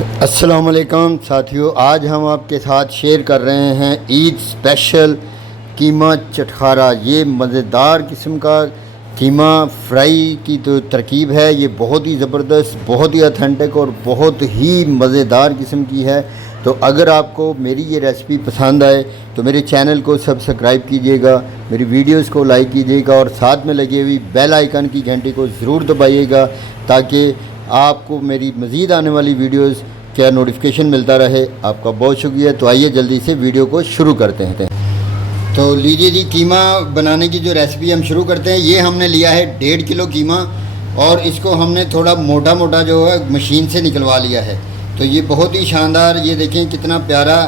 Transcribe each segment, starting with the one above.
अस्सलाम वालेकुम साथियों, आज हम आपके साथ शेयर कर रहे हैं ईद स्पेशल कीमा चटखारा। ये मज़ेदार किस्म का कीमा फ्राई की तो तरकीब है। ये बहुत ही ज़बरदस्त, बहुत ही ऑथेंटिक और बहुत ही मज़ेदार किस्म की है। तो अगर आपको मेरी ये रेसिपी पसंद आए तो मेरे चैनल को सब्सक्राइब कीजिएगा, मेरी वीडियोस को लाइक कीजिएगा और साथ में लगी हुई बेल आइकन की घंटी को ज़रूर दबाइएगा ताकि आपको मेरी मज़ीद आने वाली वीडियोस क्या नोटिफिकेशन मिलता रहे। आपका बहुत शुक्रिया। तो आइए जल्दी से वीडियो को शुरू करते हैं। तो लीजिए जी, कीमा बनाने की जो रेसिपी हम शुरू करते हैं। ये हमने लिया है 1.5 किलो कीमा और इसको हमने थोड़ा मोटा मोटा जो है मशीन से निकलवा लिया है। तो ये बहुत ही शानदार, ये देखें कितना प्यारा।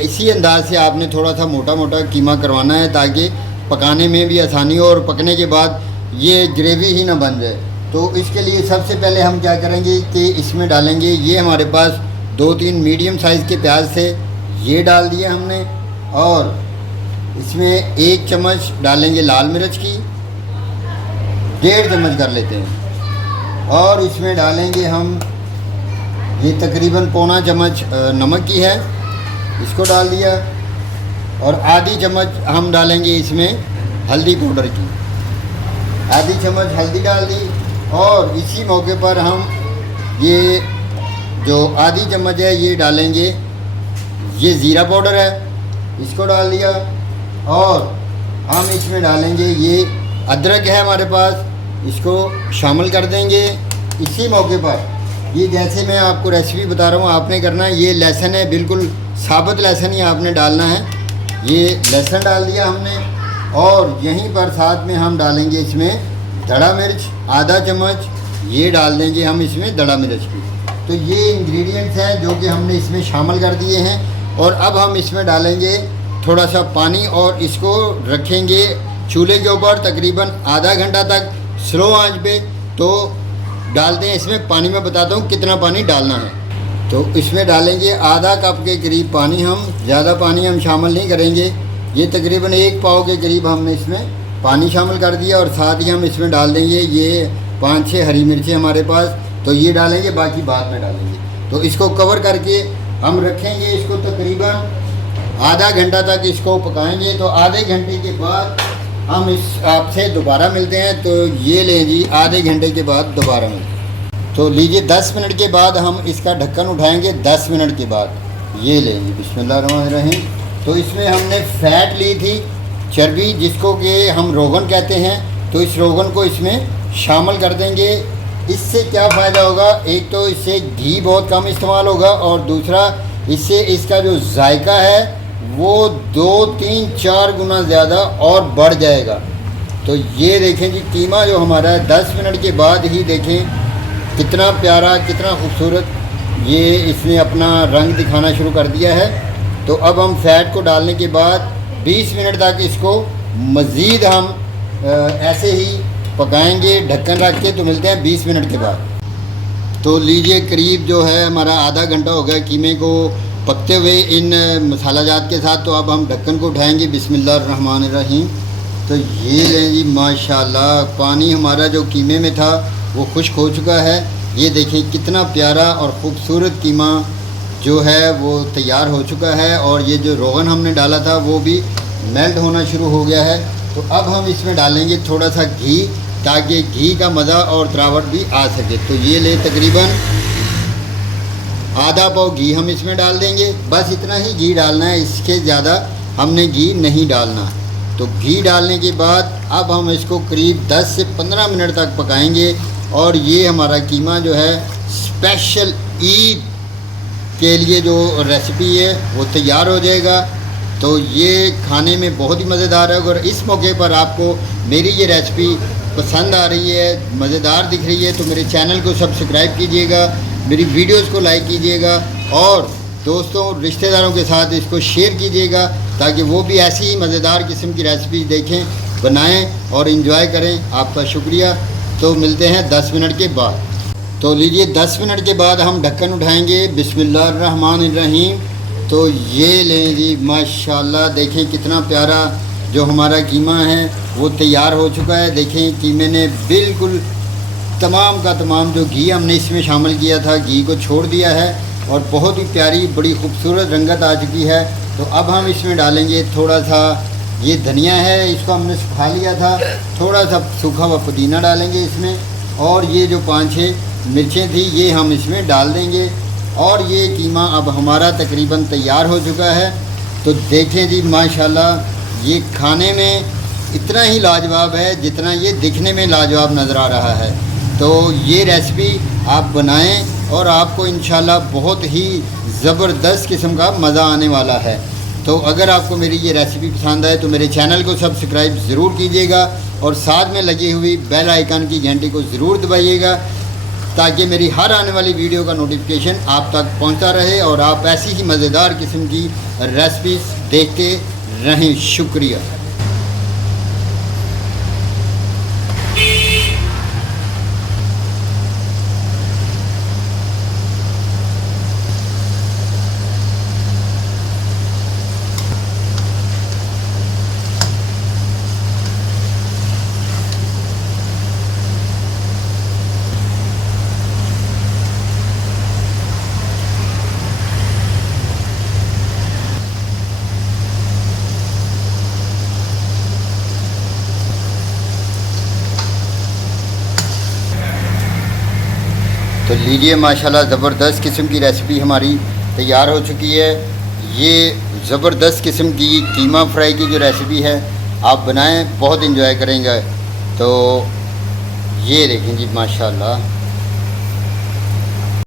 इसी अंदाज से आपने थोड़ा सा मोटा मोटा कीमा करवाना है ताकि पकाने में भी आसानी हो और पकने के बाद ये ग्रेवी ही ना बन जाए। तो इसके लिए सबसे पहले हम क्या करेंगे कि इसमें डालेंगे, ये हमारे पास 2-3 मीडियम साइज़ के प्याज थे, ये डाल दिए हमने। और इसमें 1 चम्मच डालेंगे लाल मिर्च की, 1.5 चम्मच कर लेते हैं। और इसमें डालेंगे हम ये तकरीबन पौना चम्मच नमक की है, इसको डाल दिया। और आधी चम्मच हम डालेंगे इसमें हल्दी पाउडर की, आधी चम्मच हल्दी डाल दी। और इसी मौके पर हम ये जो आधी चम्मच है ये डालेंगे, ये ज़ीरा पाउडर है, इसको डाल दिया। और हम इसमें डालेंगे ये अदरक है हमारे पास, इसको शामिल कर देंगे इसी मौके पर। ये जैसे मैं आपको रेसिपी बता रहा हूँ आपने करना है। ये लहसुन है, बिल्कुल साबुत लहसुन ही आपने डालना है। ये लहसुन डाल दिया हमने। और यहीं पर साथ में हम डालेंगे इसमें दड़ा मिर्च, आधा चम्मच ये डाल देंगे हम इसमें दड़ा मिर्च की। तो ये इंग्रेडिएंट्स हैं जो कि हमने इसमें शामिल कर दिए हैं। और अब हम इसमें डालेंगे थोड़ा सा पानी और इसको रखेंगे चूल्हे के ऊपर तकरीबन आधा घंटा तक स्लो आंच पे। तो डालते हैं इसमें पानी, मैं बताता हूँ कितना पानी डालना है। तो इसमें डालेंगे आधा कप के करीब पानी, हम ज़्यादा पानी हम शामिल नहीं करेंगे। ये तकरीबन 1 पाव के करीब हमने इसमें पानी शामिल कर दिया। और साथ ही हम इसमें डाल देंगे ये 5-6 हरी मिर्चें हमारे पास, तो ये डालेंगे, बाकी बाद में डालेंगे। तो इसको कवर करके हम रखेंगे, इसको तकरीबन आधा घंटा तक इसको पकाएंगे। तो आधे घंटे के बाद हम इस आपसे दोबारा मिलते हैं। तो ये लें जी, आधे घंटे के बाद दोबारा मिलते हैं। तो लीजिए 10 मिनट के बाद हम इसका ढक्कन उठाएंगे। 10 मिनट के बाद ये लें जी, बिस्मिल्लाहिर्रहमानिर्रहीम। तो इसमें हमने फ़ैट ली थी, चर्बी, जिसको कि हम रोगन कहते हैं। तो इस रोगन को इसमें शामिल कर देंगे। इससे क्या फ़ायदा होगा, एक तो इससे घी बहुत कम इस्तेमाल होगा और दूसरा इससे इसका जो जायका है वो 2-3-4 गुना ज़्यादा और बढ़ जाएगा। तो ये देखें जी, कीमा जो हमारा है 10 मिनट के बाद ही देखें कितना प्यारा, कितना खूबसूरत ये इसने अपना रंग दिखाना शुरू कर दिया है। तो अब हम फ़ैट को डालने के बाद 20 मिनट तक इसको मज़ीद हम ऐसे ही पकाएंगे ढक्कन रख के। तो मिलते हैं 20 मिनट के बाद। तो लीजिए, करीब जो है हमारा आधा घंटा हो गया कीमे को पकते हुए इन मसाला जात के साथ। तो अब हम ढक्कन को उठाएंगे, बिस्मिल्लाहिर्रहमानिर्रहीम। तो ये लें जी, माशाल्लाह पानी हमारा जो कीमे में था वो खुश्क हो चुका है। ये देखिए कितना प्यारा और ख़ूबसूरत कीमा जो है वो तैयार हो चुका है। और ये जो रोगन हमने डाला था वो भी मेल्ट होना शुरू हो गया है। तो अब हम इसमें डालेंगे थोड़ा सा घी ताकि घी का मज़ा और तरावट भी आ सके। तो ये ले तकरीबन आधा पाव घी हम इसमें डाल देंगे। बस इतना ही घी डालना है, इसके ज़्यादा हमने घी नहीं डालना। तो घी डालने के बाद अब हम इसको करीब 10 से 15 मिनट तक पकाएंगे। और ये हमारा कीमा जो है स्पेशल ईद के लिए जो रेसिपी है वो तैयार हो जाएगा। तो ये खाने में बहुत ही मज़ेदार है। अगर इस मौके पर आपको मेरी ये रेसिपी पसंद आ रही है, मज़ेदार दिख रही है, तो मेरे चैनल को सब्सक्राइब कीजिएगा, मेरी वीडियोस को लाइक कीजिएगा और दोस्तों रिश्तेदारों के साथ इसको शेयर कीजिएगा ताकि वो भी ऐसी ही मज़ेदार किस्म की रेसिपी देखें, बनाएं और इन्जॉय करें। आपका शुक्रिया। तो मिलते हैं 10 मिनट के बाद। तो लीजिए 10 मिनट के बाद हम ढक्कन उठाएंगे, बिस्मिल्लाहिर्रहमानिर्रहीम। तो ये लें जी, माशाल्लाह देखें कितना प्यारा जो हमारा कीमा है वो तैयार हो चुका है। देखें कीमे ने बिल्कुल तमाम का तमाम जो घी हमने इसमें शामिल किया था घी को छोड़ दिया है और बहुत ही प्यारी बड़ी खूबसूरत रंगत आ चुकी है। तो अब हम इसमें डालेंगे थोड़ा सा, ये धनिया है, इसको हमने सुखा लिया था, थोड़ा सा सूखा हुआ पुदीना डालेंगे इसमें, और ये जो 5-6 मिर्चें थी ये हम इसमें डाल देंगे। और ये कीमा अब हमारा तकरीबन तैयार हो चुका है। तो देखें जी माशाल्लाह, ये खाने में इतना ही लाजवाब है जितना ये दिखने में लाजवाब नज़र आ रहा है। तो ये रेसिपी आप बनाएं और आपको इंशाल्लाह बहुत ही ज़बरदस्त किस्म का मज़ा आने वाला है। तो अगर आपको मेरी ये रेसिपी पसंद आए तो मेरे चैनल को सब्सक्राइब ज़रूर कीजिएगा और साथ में लगी हुई बेल आइकन की घंटी को ज़रूर दबाइएगा, ताकि मेरी हर आने वाली वीडियो का नोटिफिकेशन आप तक पहुंचता रहे और आप ऐसी ही मज़ेदार किस्म की रेसिपीज़ देखते रहें। शुक्रिया। तो लीजिए माशाल्लाह ज़बरदस्त किस्म की रेसिपी हमारी तैयार हो चुकी है। ये ज़बरदस्त किस्म की कीमा फ्राई की जो रेसिपी है आप बनाएं, बहुत इंजॉय करेंगे। तो ये देखें जी माशाल्लाह।